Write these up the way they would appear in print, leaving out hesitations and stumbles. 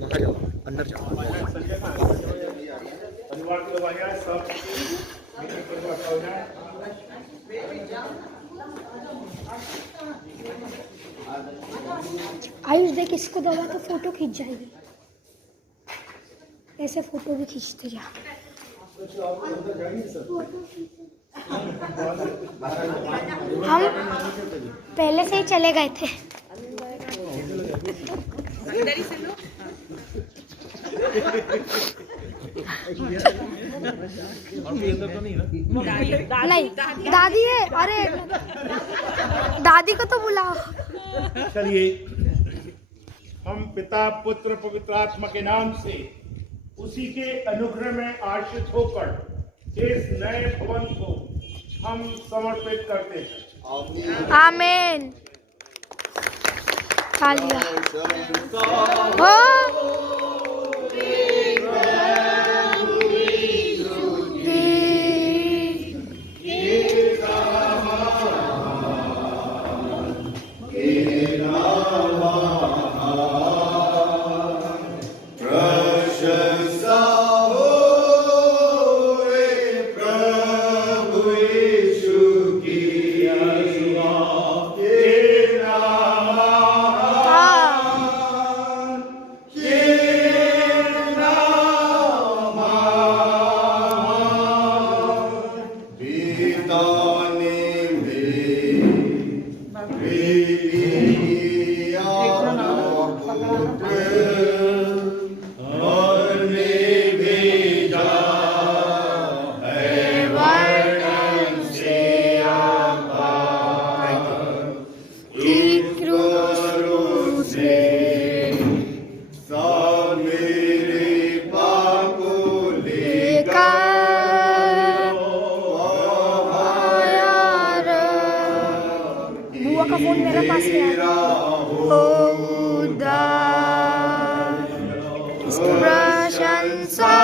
बाहर जाओ, अंदर जाओ। परिवार के लोग आ जाए, सब मिलकर परिवार हो जाए। आयुष देख, इसको दबा तो फोटो खींच जाएगी। ऐसे फोटो भी खींचते जा। हम पहले से ही चले गए थे। नहीं, दादी है। अरे दादी को तो बुलाओ। चलिए, हम पिता पुत्र पवित्र आत्मा के नाम से उसी के अनुग्रह में आश्रित होकर इस नए भवन को हम समर्पित करते हैं। आमीन। तालियां। हो का फोन मेरे पास है। इसकी प्रशंसा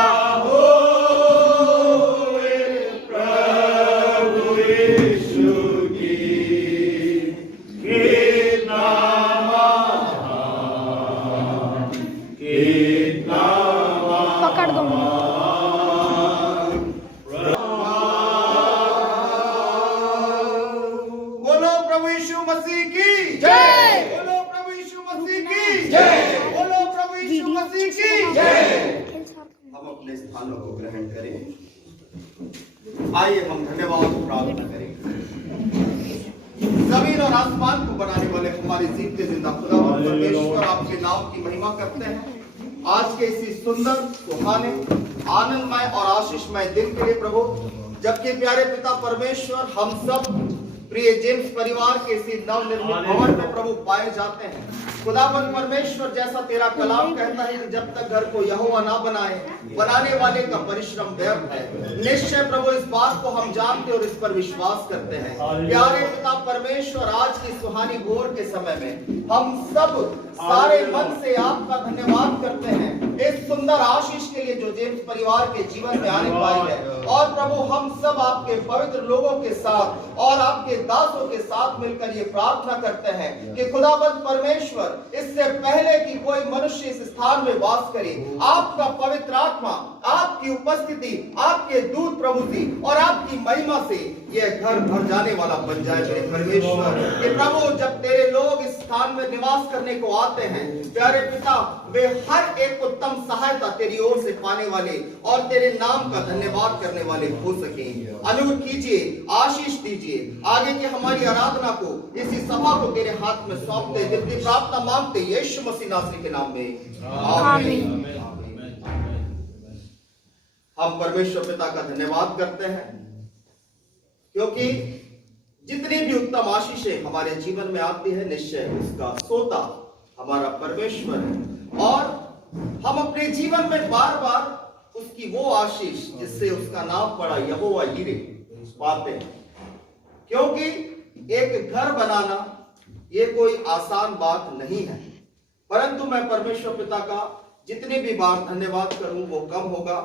पकड़ दो। बोलो प्रभु यीशु मसीह की जय। बोलो प्रभु यीशु मसीह की जय। बोलो प्रभु यीशु मसीह की जय। हम अपने स्थानों को ग्रहण करें। आइए हम धन्यवाद प्रार्थना करें। जमीन और आसमान को बनाने वाले हमारे जीते जिंदा खुदा परमेश्वर आपके नाम की महिमा करते हैं। आज के इसी सुंदर सुहाने आनंदमय और आशीषमय दिन के लिए प्रभु, जबकि प्यारे पिता परमेश्वर हम सब प्रिय जेम्स परिवार के इसी नवनिर्मित भवन में प्रभु पाए जाते हैं। खुदावन परमेश्वर, जैसा तेरा कलाम कहता है कि जब तक घर को यहोवा ना बनाए, बनाने वाले का परिश्रम व्यर्थ है। निश्चय प्रभु इस बात को हम जानते और इस पर विश्वास करते हैं। प्यारे पिता परमेश्वर, आज की सुहानी भोर के समय में हम सब सारे मन से आपका धन्यवाद करते हैं इस सुंदर आशीष के लिए जो जेम्स परिवार के जीवन में आने पाई है। और प्रभु हम सब आपके पवित्र लोगों के साथ और आपके दासों के साथ मिलकर ये प्रार्थना करते हैं कि खुदावंद परमेश्वर, इससे पहले कि कोई मनुष्य इस स्थान में वास करे, आपका पवित्र आत्मा, आपकी उपस्थिति, आपके दूत प्रभु जी और आपकी महिमा से यह घर भर जाने वाला बन जाए मेरे परमेश्वर। कि प्रभु, जब तेरे लोग इस स्थान में निवास करने को आते हैं, प्यारे पिता, वे हर एक उत्तम सहायता तेरी ओर से पाने वाले और तेरे नाम का धन्यवाद करने वाले हो सके। अनुग्रह कीजिए, आशीष दीजिए। आगे की हमारी आराधना को, इसी सभा को तेरे हाथ में सौंपते, जितनी प्रार्थना मांगते यीशु मसीह नासरी के नाम में आमीन। हम परमेश्वर पिता का धन्यवाद करते हैं क्योंकि जितनी भी उत्तम आशीषें हमारे जीवन में आती है, निश्चय उसका सोता हमारा परमेश्वर है। और हम अपने जीवन में बार बार उसकी वो आशीष जिससे उसका नाम पड़ा यहोवा यीरे पाते हैं। क्योंकि एक घर बनाना ये कोई आसान बात नहीं है, परंतु मैं परमेश्वर पिता का जितनी भी बार धन्यवाद करूं वो कम होगा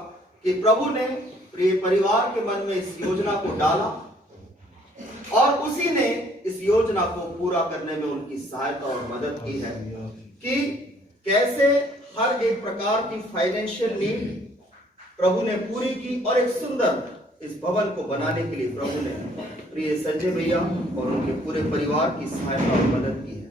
कि प्रभु ने प्रिय परिवार के मन में इस योजना को डाला और उसी ने इस योजना को पूरा करने में उनकी सहायता और मदद की है कि कैसे हर एक प्रकार की फाइनेंशियल नीड प्रभु ने पूरी की और एक सुंदर इस भवन को बनाने के लिए प्रभु ने प्रिय संजय भैया और उनके पूरे परिवार की सहायता और मदद की है।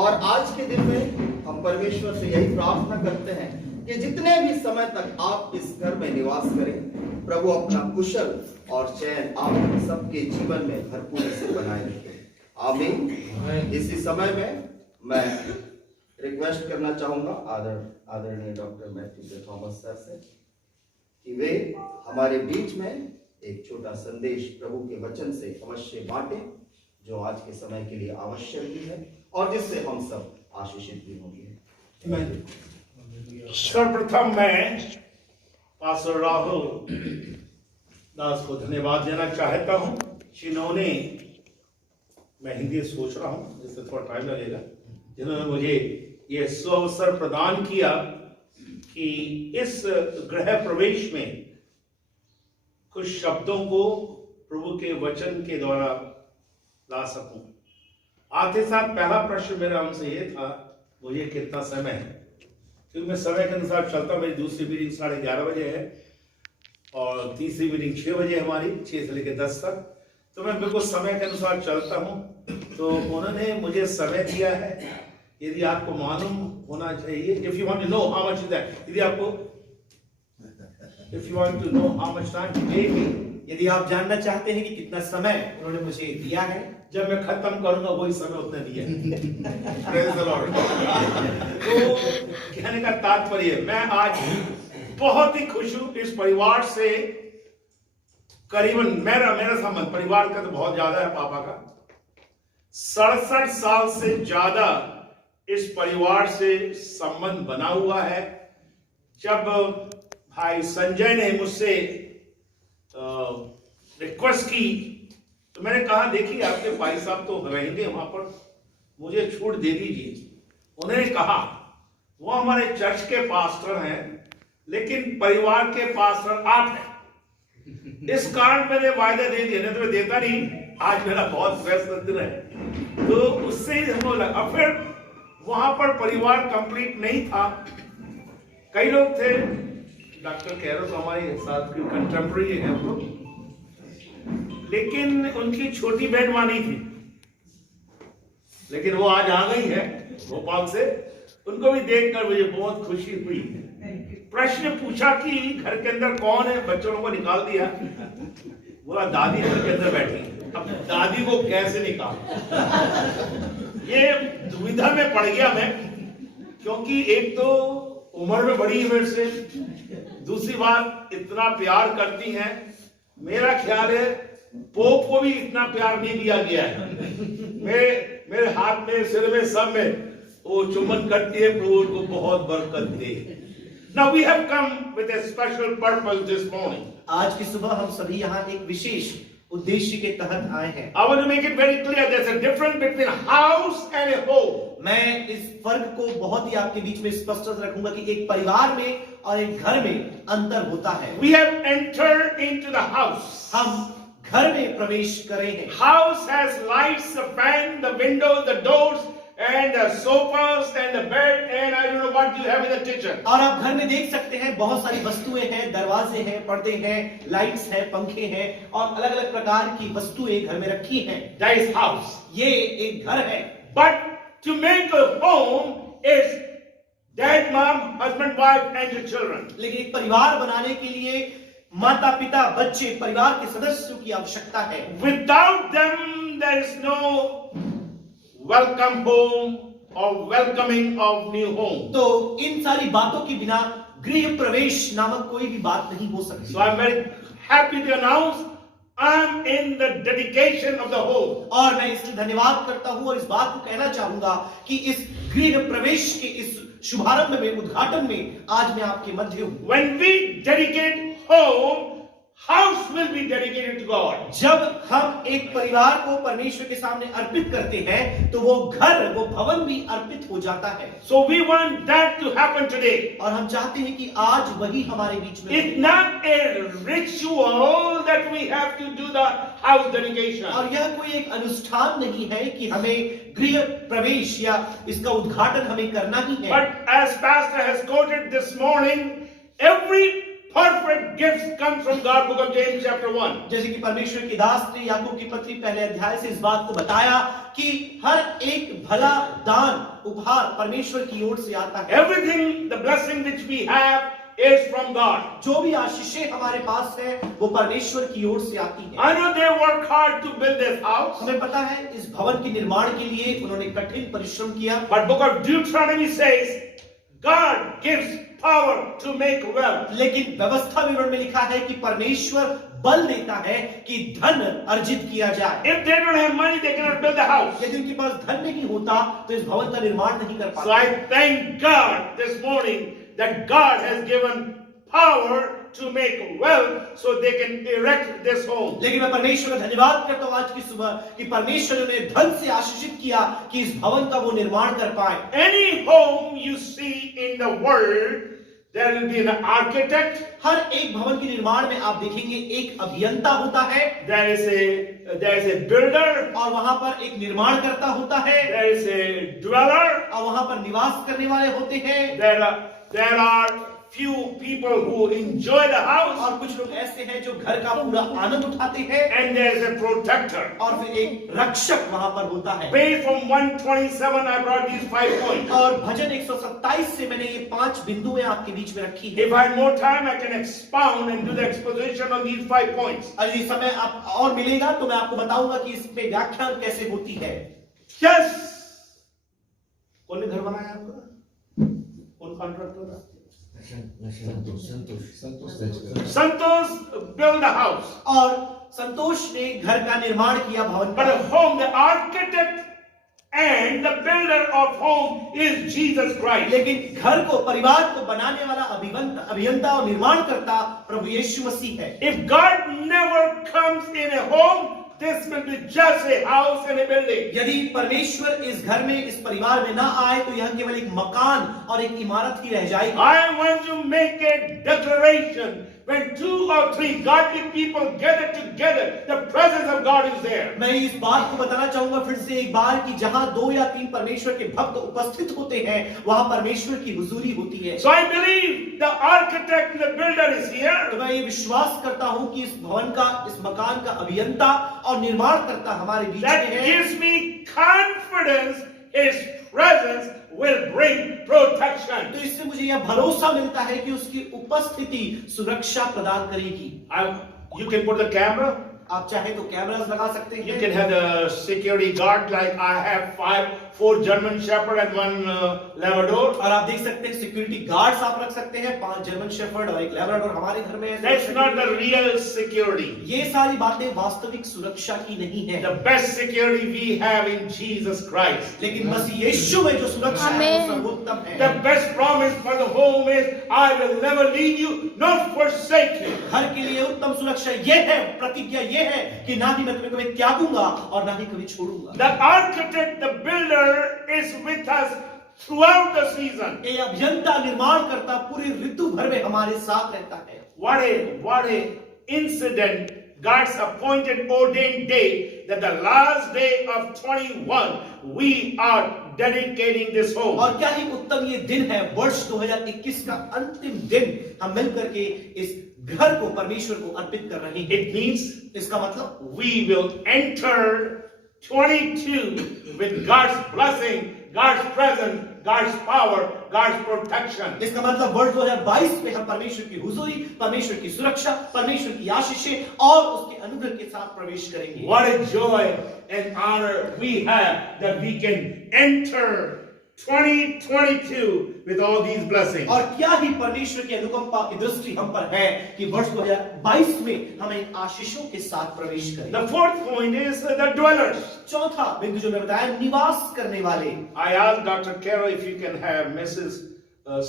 और आज के दिन में हम परमेश्वर से यही प्रार्थना करते हैं कि जितने भी समय तक आप इस घर में निवास करें, प्रभु अपना कुशल और चैन आप सबके जीवन में भरपूरी से बनाए रखें। आमीन। इसी समय में मैं रिक्वेस्ट करना चाहूंगा आदरणीय डॉक्टर मैथ्यू थॉमस सर से कि वे हमारे बीच में एक छोटा संदेश प्रभु के वचन से अवश्य बांटें, जो आज के समय के लिए आवश्यक भी है और जिससे हम सब आशीषित भी होंगे। सर्वप्रथम मैं पास्टर राहुल दास को धन्यवाद देना चाहता हूं, जिन्होंने, मैं हिंदी सोच रहा हूं जिससे थोड़ा टाइम लगेगा, जिन्होंने मुझे यह सुअवसर प्रदान किया कि इस गृह प्रवेश में कुछ शब्दों को प्रभु के वचन के द्वारा ला सकूं। आते साथ पहला प्रश्न मेरा उनसे ये था, मुझे कितना समय है, क्योंकि मैं समय के अनुसार चलता। मेरी दूसरी मीटिंग 11:30 बजे है और तीसरी मीटिंग 6 बजे हमारी, 6 से लेकर 10 तक, तो मैं बिल्कुल समय के अनुसार चलता हूं। तो उन्होंने मुझे समय दिया है, यदि आपको मालूम होना चाहिए, if you want to know how much is that, यदि आपको if you want to know how much time to take, यदि आप जानना चाहते हैं कि कितना समय उन्होंने मुझे दिया है, जब मैं खत्म करूंगा वही समय उतने दिया। Praise the Lord। तो कहने का तात्पर्य, मैं आज बहुत ही खुश हूं इस परिवार से। करीबन मेरा संबंध परिवार का तो बहुत ज्यादा है, पापा का 67 साल से ज्यादा इस परिवार से संबंध बना हुआ है। जब भाई संजय ने मुझसे रिक्वेस्ट की तो मैंने कहा, देखिए आपके भाई साहब तो रहेंगे वहां पर, मुझे छूट दे दीजिए। उन्होंने कहा वो हमारे चर्च के पास्टर हैं, लेकिन परिवार के पास्टर आप हैं, इस कारण मैंने वायदा दे दिया, नहीं तो मैं देता नहीं। आज मेरा बहुत व्यस्त दिन है, तो उससे हमको लगा। फिर वहां पर परिवार कंप्लीट नहीं था, कई लोग थे। डॉक्टर कैरो तो हमारे साथ की कंटेम्प्रेरी है वो, लेकिन उनकी छोटी बहन वानी थी, लेकिन वो आज आ गई है भोपाल से। उनको भी देखकर मुझे बहुत खुशी हुई। प्रश्न पूछा कि घर के अंदर कौन है, बच्चों को निकाल दिया, बोला दादी घर के अंदर बैठी। अब दादी को कैसे निकाल, ये दुविधा में पड़ गया मैं, क्योंकि एक तो उम्र में बड़ी है मेरे से, दूसरी बात इतना प्यार करती हैं। मेरा ख्याल है पोप को भी इतना प्यार नहीं दिया गया है। मेरे हाथ में, सिर में, सब में वो चुम्बन करती है। प्रभु को बहुत बरकत दे। Now we have come with a special purpose this morning. आज की सुबह हम सभी यहाँ एक विशेष उद्देश्य के तहत आए हैं। I want to make it very clear there's a difference between house and a home. मैं इस फर्क को बहुत ही आपके बीच में स्पष्ट रखूंगा कि एक परिवार में और एक घर में अंतर होता है। We have entered into the house. हम घर में प्रवेश करे हैं। House has lights, the fan, the windows, the doors, and the sofas and the bed, and I don't know what you have in the kitchen. और आप घर में देख सकते हैं बहुत सारी वस्तुएं हैं, दरवाजे हैं, पर्दे हैं, लाइट्स हैं, पंखे हैं और अलग अलग प्रकार की वस्तुएं घर में रखी हैं। That is house. ये एक घर है। But to make a home is dad, mom, husband, wife, and your children. लेकिन एक परिवार बनाने के लिए माता पिता, बच्चे, परिवार के सदस्यों की आवश्यकता है। Without them, there is no welcome home or welcoming of new home. तो इन सारी बातों के बिना गृह प्रवेश नामक कोई भी बात नहीं हो सकती। So I'm very happy to announce I'm in the dedication of the home. और मैं इसलिए धन्यवाद करता हूं और इस बात को कहना चाहूंगा कि इस गृह प्रवेश के इस शुभारंभ में, उद्घाटन में आज मैं आपके मध्य हूं। When we dedicate home, house will be dedicated to God. जब हम एक परिवार को परमेश्वर के सामने अर्पित करते हैं तो वो घर, वो भवन भी अर्पित हो जाता है। So we want that to happen today. और हम चाहते हैं कि आज वही हमारे बीच में। It's not a ritual that we have to do the house dedication. और यह कोई एक अनुष्ठान नहीं है कि हमें गृह प्रवेश या इसका उद्घाटन हमें करना ही है। But as Pastor has quoted this morning, every perfect gift comes from God, book of James chapter 1. जैसे कि परमेश्वर के दास ने याकूब की पत्री पहले अध्याय से इस बात को बताया कि हर एक भला दान उपहार परमेश्वर की ओर से आता है। Everything, the blessing which we have is from God. जो भी आशीषें हमारे पास है वो परमेश्वर की ओर से आती है। I know they work hard to build this house, हमें पता है इस भवन के निर्माण के लिए उन्होंने कठिन परिश्रम किया। but book of Deuteronomy says God gives power to make wealth. लेकिन व्यवस्था विवरण में लिखा है कि परमेश्वर बल देता है कि धन अर्जित किया जाए। If they don't have money, they cannot build the house. यदि उनके पास धन नहीं होता तो इस भवन का निर्माण नहीं कर So पाते। I thank God this morning that God has given power to make wealth so they can erect this home. लेकिन मैं परमेश्वर का धन्यवाद करता हूँ आज की सुबह कि परमेश्वर ने उन्हें धन से आशीषित किया कि इस भवन का वो निर्माण कर पाए। Any home you see in the world, there will be an architect, हर एक भवन के निर्माण में आप देखेंगे एक अभियंता होता है, there is a builder, और वहां पर एक निर्माणकर्ता होता है, there is a dweller, और वहां पर निवास करने वाले होते हैं, there are few people who enjoy the house, और कुछ लोग ऐसे हैं जो घर का पूरा आनंद उठाते हैं, and there is a protector. और फिर एक रक्षक वहां पर होता है। Based from 127, I brought these 5 points. और भजन 127 से मैंने ये 5 बिंदुएं आपके बीच में रखी है। If I had more time, I can expound and do the exposition on these 5 points. यदि समय आप और मिलेगा तो मैं आपको बताऊंगा कि इस पे व्याख्यान कैसे होती है। Yes, कौन ने घर बनाया आपका? कौन कॉन्ट्रैक्टर था? Santosh built the house, और संतोष ने घर का निर्माण किया भवन but का। a home, the architect and the builder of home is Jesus Christ. लेकिन घर को परिवार को बनाने वाला अभियंता और निर्माणकर्ता प्रभु यीशु मसीह है। If God never comes in a home, this will be just a house and a building. यदि परमेश्वर इस घर में इस परिवार में ना आए तो यह केवल एक मकान और एक इमारत ही रह जाएगी। I want to make a declaration. When 2 or 3 godly people gather together, the presence of God is there. मैं इस बात को बताना चाहूंगा फिर से एक बार कि जहां 2 या 3 परमेश्वर के भक्त उपस्थित होते हैं वहां परमेश्वर की हुजूरी होती है। So I believe the architect and the builder is here. तो मैं ये विश्वास करता हूं कि इस भवन का इस मकान का अभियंता और निर्माणकर्ता हमारे बीच That में है। gives me confidence His presence will bring protection. तो इससे मुझे यह भरोसा मिलता है कि उसकी उपस्थिति सुरक्षा प्रदान करेगी। You can put the camera. आप चाहे तो कैमरास लगा सकते You हैं। can have the security guard like I have 4 German Shepherd and 1 Labrador. और आप देख सकते हैं सिक्योरिटी गार्ड्स आप रख सकते हैं, 5 जर्मन शेफर्ड और 1 लैब्राडोर हमारे घर में है। That's not the real security. ये सारी बातें वास्तविक सुरक्षा की नहीं है। The best security we have in Jesus Christ. लेकिन मसीह यीशु में जो सुरक्षा है वो सर्वोत्तम The है। best promise for the home is I will never leave you nor forsake you. घर के लिए उत्तम सुरक्षा ये है, प्रतिज्ञा ये है कि ना ही मैं तुम्हें कभी त्यागूंगा और ना ही कभी छोड़ूंगा। The architect, the builder is with us throughout the season. ये अभियंता निर्माणकर्ता पूरे ऋतु भर में हमारे साथ रहता है। What a incident, God's appointed ordained day, that the last day of 21 we are dedicating this home. और क्या ही उत्तम ये दिन है, वर्ष 2021 का अंतिम दिन हम मिलकर के इस घर को परमेश्वर को अर्पित कर रहे हैं। It means इसका मतलब we will enter 22 with God's blessing, God's presence, God's power, God's protection. इसका मतलब वर्ष 2022 में हम परमेश्वर की हुजूरी, परमेश्वर की सुरक्षा, परमेश्वर की आशीषें और उसके अनुग्रह के साथ प्रवेश करेंगे। What a joy and honor we have that we can enter 2022 with all these blessings. और क्या ही परमेश्वर की अनुकंपा की दृष्टि हम पर है कि वर्ष 2022 में हमें आशीषों के साथ प्रवेश करें। The 4th point is the dwellers. चौथा बिंदु जो मैं बताया, निवास करने वाले। I asked Dr. Carroll if you can have Mrs.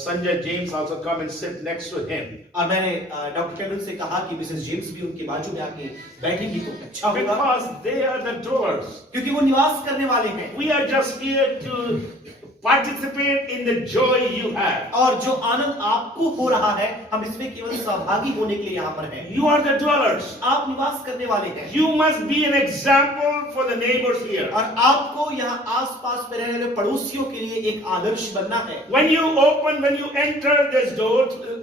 Sanjay James also come and sit next to him. और मैंने डॉक्टर कैरल से कहा कि मिसेस जेम्स भी उनके बाजू में आके बैठेंगी तो अच्छा होगा, Because they are the dwellers. क्योंकि वो निवास करने वाले हैं। We are just here to participate in the joy you have. और जो आनंद आपको हो रहा है, हम इसमें केवल सहभागी होने के लिए यहाँ पर हैं। You are the dwellers. आप निवास करने वाले हैं। You must be an example for the neighbors here. और आपको यहाँ आसपास में रहने वाले पड़ोसियों के लिए एक आदर्श बनना है। When you enter this door,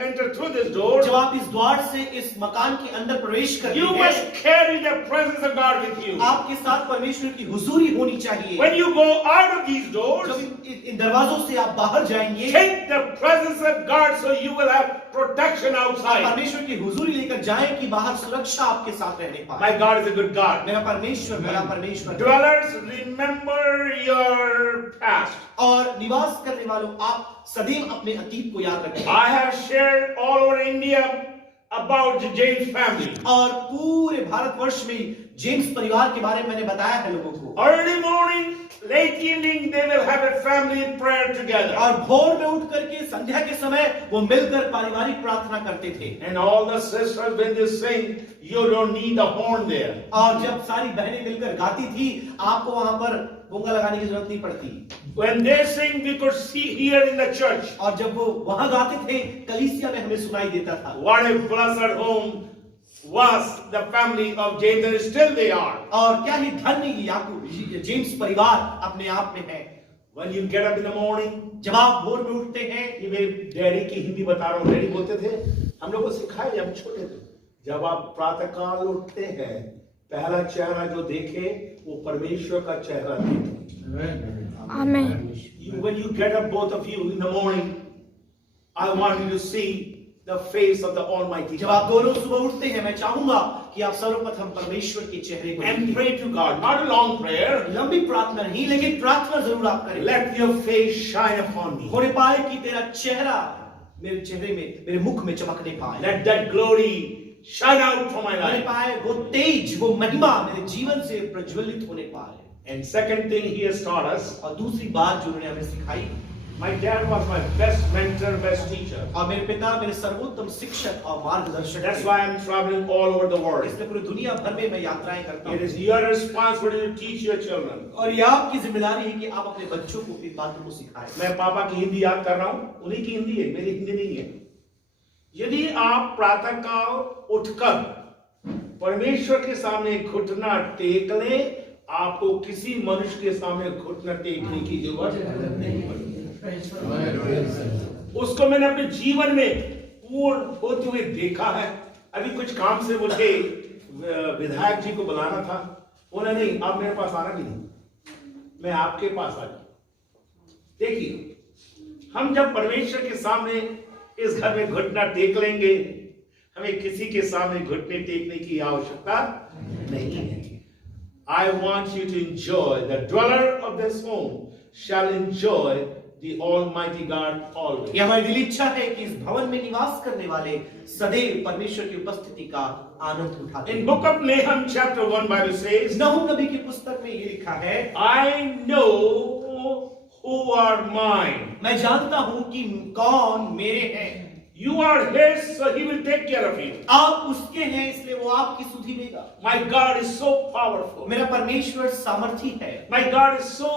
enter through this door, जब आप इस द्वार से इस मकान के अंदर प्रवेश करते you हैं, must carry the presence of God with you. आपके साथ परमेश्वर की हुजूरी होनी चाहिए। When you go out of these doors, जब इन दरवाजों से आप बाहर जाएंगे, take the presence of God so you will have protection outside. परमेश्वर की हुजूरी लेकर जाएं कि बाहर सुरक्षा आपके साथ रहने पाए। My God is a good God. मेरा परमेश्वर बड़ा परमेश्वर है। Dwellers, remember your past. और निवास करने वालों, आप सदैव अपने अतीत को याद रखें। I have shared all over India about the James family. और पूरे भारतवर्ष में जेम्स परिवार के बारे में मैंने बताया है लोगों को। Early morning, late evening, they will have a family prayer together. और भोर में उठ करके संध्या के समय वो मिलकर पारिवारिक प्रार्थना करते थे। And all the sisters, when they sing, you don't need the horn there. और जब सारी बहनें मिलकर गाती थी, आपको वहां पर भोंगा लगाने की जरूरत नहीं पड़ती। When they sing, we could see here in the church. और जब वो वहां गाते थे, कलीसिया में हमें सुनाई देता था। What a blessed home was the family of James, and still they are. और क्या ही धन्य याकूब जेम्स परिवार अपने आप में है। When you get up in the morning, जब आप भोर में उठते हैं, ये मेरे डैडी की हिंदी बता रहा हूँ, डैडी बोलते थे, हम लोग को सिखाए जब छोटे थे, जब आप प्रातःकाल उठते हैं, पहला चेहरा जो देखे वो परमेश्वर का चेहरा देखे। आमेन। When you get up, both of you, in the morning, I want you to see the face of the Almighty जब आप God. दोनों सुबह उठते हैं, मैं चाहूंगा कि आप सर्वप्रथम परमेश्वर के चेहरे को And देखें। pray to God. Not a long prayer. लंबी प्रार्थना नहीं, लेकिन प्रार्थना जरूर आप करें। Let your face shine upon me. होने पाए कि तेरा चेहरा मेरे चेहरे में, मेरे मुख में चमकने पाए। Let that glory shine out from my होने life. पाए वो तेज, वो महिमा मेरे जीवन से प्रज्वलित होने पाए। And second thing he has taught us, और दूसरी बात जो उन्होंने हमें सिखाई, my dad was my best mentor, best teacher. और मेरे पिता मेरे सर्वोत्तम शिक्षक और मार्गदर्शक That's थे। why I'm traveling all over the world. इसलिए पूरी दुनिया भर में मैं यात्राएं करता It हूँ। is your responsibility to teach your children. और ये आपकी जिम्मेदारी है कि आप अपने बच्चों को इन बातों को सिखाएं। मैं पापा की हिंदी याद कर रहा हूँ, उन्हीं की हिंदी है, मेरी हिंदी नहीं है। यदि आप प्रातःकाल उठकर परमेश्वर के सामने घुटना टेक लें, आपको किसी मनुष्य के सामने घुटना टेकने की जरूरत नहीं पड़ेगी। उसको मैंने अपने जीवन में पूर्ण होते हुए देखा है। अभी कुछ काम से मुझे विधायक जी को बुलाना था, बोला नहीं आप मेरे पास आना भी नहीं, मैं आपके पास आ जाऊं। देखिए, हम जब परमेश्वर के सामने इस घर में घुटना टेक लेंगे, हमें किसी के सामने घुटने टेकने की आवश्यकता नहीं है। I want you to enjoy, the dweller of this home shall enjoy the Almighty God always. ये हमारी दिल इच्छा है कि इस भवन में निवास करने वाले सदैव परमेश्वर की उपस्थिति का आनंद उठाते In हैं। book of Nahum chapter 1 Bible says, नहूम नबी की पुस्तक में ये लिखा है, I know who are mine. मैं जानता हूं कि कौन मेरे हैं। You are his, so he will take care of you. आप उसके हैं, इसलिए वो आपकी सुधि लेगा। My God is so powerful. मेरा परमेश्वर सामर्थी है। My God is so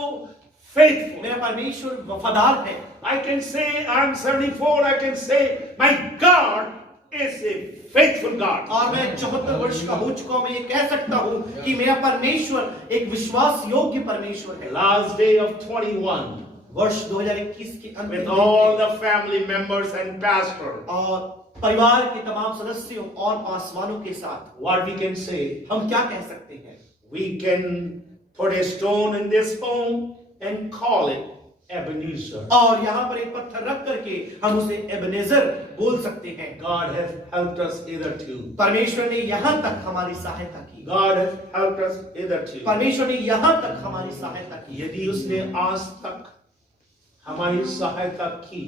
faithful. मेरा परमेश्वर वफादार है। I can say I'm 74, I can say my God is a faithful God. और मैं 74 वर्ष का हो चुका हूं, मैं ये कह सकता हूं कि मेरा परमेश्वर एक विश्वास योग्य परमेश्वर है। Last day of 21, वर्ष 2021 के अंत with में all the family members and pastor, और परिवार के तमाम सदस्यों और पासवानों के साथ what we can say, हम क्या कह सकते हैं? we can put a stone in this home and call it Ebenezer. और यहाँ पर एक पत्थर रख करके हम उसे एबनेजर बोल सकते हैं। God has helped us hitherto. परमेश्वर ने यहाँ तक हमारी सहायता की। God has helped us hitherto. परमेश्वर ने यहाँ तक हमारी सहायता की। यदि उसने आज तक हमारी सहायता की,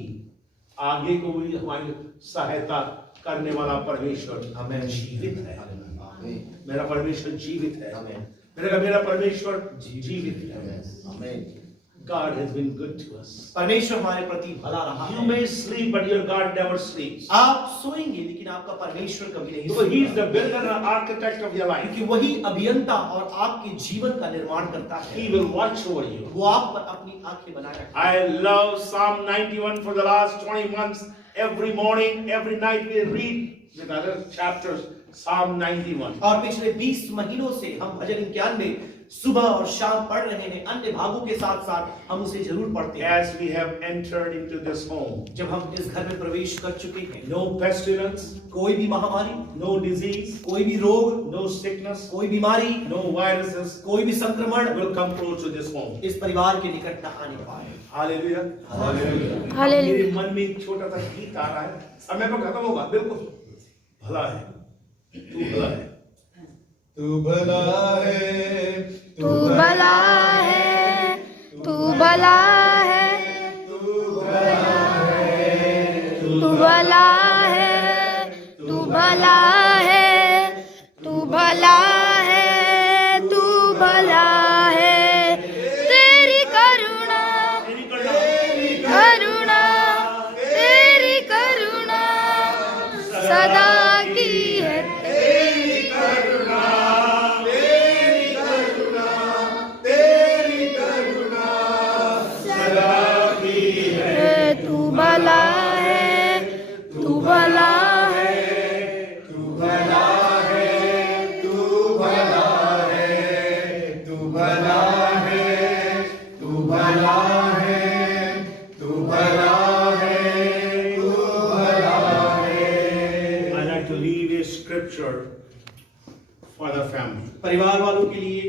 आगे को भी हमारी सहायता करने वाला परमेश्वर हमें जीवित है। मेरा परमेश्वर जीवित है। मेरा परमेश्वर जीवित है। God has been good to us. परमेश्वर हमारे प्रति भला रहा You है। may sleep, but your God never sleeps. आप सोएंगे लेकिन आपका परमेश्वर कभी नहीं So He is सोएगा। the builder and architect of your life. क्योंकि वही अभियंता और आपके जीवन का निर्माण करता है। He will watch over you. वो आप पर अपनी आंखें बनाए रखता है। I love Psalm 91 for the last 20 months. Every morning, every night we read with other chapters Psalm 91. और पिछले 20 महीनों से हम भजन 91 सुबह और शाम पढ़ रहे हैं। अन्य भागों के साथ साथ हम उसे जरूर पढ़ते हैं। As we have entered into this home, जब हम इस घर में प्रवेश कर चुके हैं, no pestilence, कोई भी महामारी, no disease, कोई भी रोग, no sickness, कोई बीमारी, no viruses कोई भी संक्रमण will come close to this home. इस परिवार के निकट न आने पाए। Hallelujah. हालेलुया। मेरे मन में एक छोटा सा गीत आ रहा है, समय पर खत्म होगा, बिल्कुल भला है, तू भला है, तू भला है, तू भला है, तू भला है, तू भला है, तू भला है, तू भला है, तू भला है, तू भला है। तेरी करुणा, करुणा, तेरी करुणा सदा की है। तेरी करुणा, तेरी करुणा, तेरी करुणा सदा की है। तू भला है, तू भला है, तू भला है, तू भला है, तू भला है, तू भला है, तू भला है, तू भला है। I like to leave a scripture for the family. परिवार वालों के लिए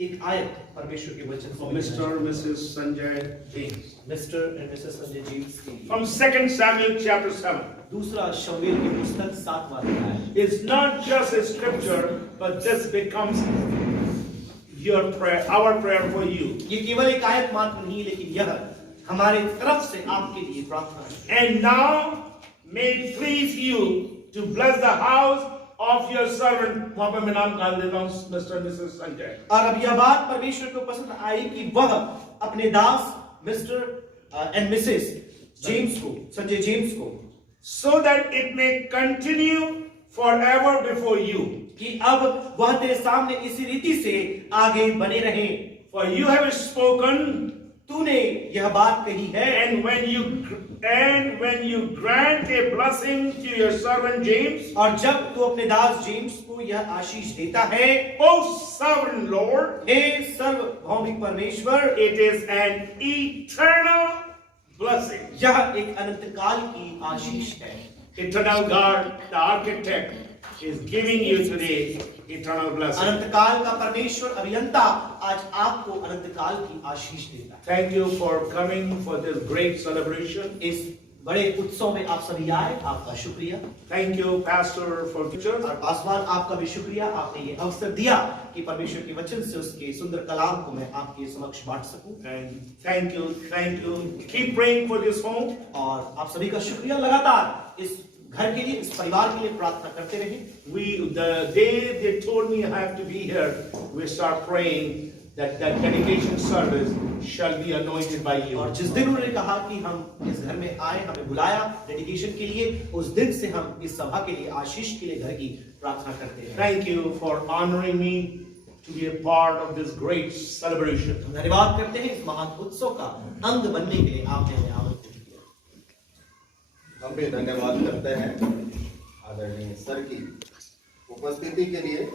एक आयत परमेश्वर के वचन For से Mr. and Mrs. Sanjay James. Mister and Mrs Sanjay James के लिए। From 2 Samuel chapter 7. दूसरा शमूएल की पुस्तक 7वां अध्याय। It's not just a scripture, but this becomes your prayer, our prayer for you. ये केवल एक आयत मात्र नहीं, लेकिन यह हमारे तरफ से आपके लिए प्रार्थना है। And now may it please you to bless the house of your servant. वहां पर मैं नाम डाल देता हूं, Mr. and Mrs. Sanjay. और अब यह बात परमेश्वर को पसंद आई कि वह अपने दास मिस्टर एंड मिसेस जेम्स को, संजय जेम्स को, So that it may continue forever before you. कि अब वह तेरे सामने इसी रीति से आगे बने रहें। For you have spoken, तूने यह बात कही है, and when you grant a blessing to your servant James, और जब तू अपने दास जेम्स को यह आशीष देता है, O sovereign Lord, हे सर्वभौमिक परमेश्वर, it is an eternal blessing. यह एक अनंत काल की आशीष है। Eternal God, the architect, is giving you today eternal blessing. अनंत काल का परमेश्वर अभियंता आज आपको अनंत काल की आशीष देता है। Thank you for coming for this great celebration. इस बड़े उत्सव में आप सभी आए, आपका शुक्रिया। Thank you, Pastor, for the church. और पासवान आपका भी शुक्रिया, आपने ये अवसर दिया कि परमेश्वर के वचन से उसके सुंदर कलाम को मैं आपके समक्ष बांट सकूं। And thank you. Keep praying for this home. और आप सभी का शुक्रिया, लगातार इस घर के लिए, इस परिवार के लिए प्रार्थना करते रहे। The day they told me I have to be here, we start praying that dedication service shall be anointed by you. और जिस दिन उन्होंने कहा कि हम इस घर में आए, हमें बुलाया डेडिकेशन के लिए, उस दिन से हम इस सभा के लिए, आशीष के लिए घर की प्रार्थना करते हैं। Thank you for honoring me to be a part of this great celebration. हम धन्यवाद करते हैं इस महान उत्सव का अंग बनने के लिए आपने हमें आमंत्रित किया। हम भी धन्यवाद करते हैं आदरणीय सर की उपस्थिति के लिए।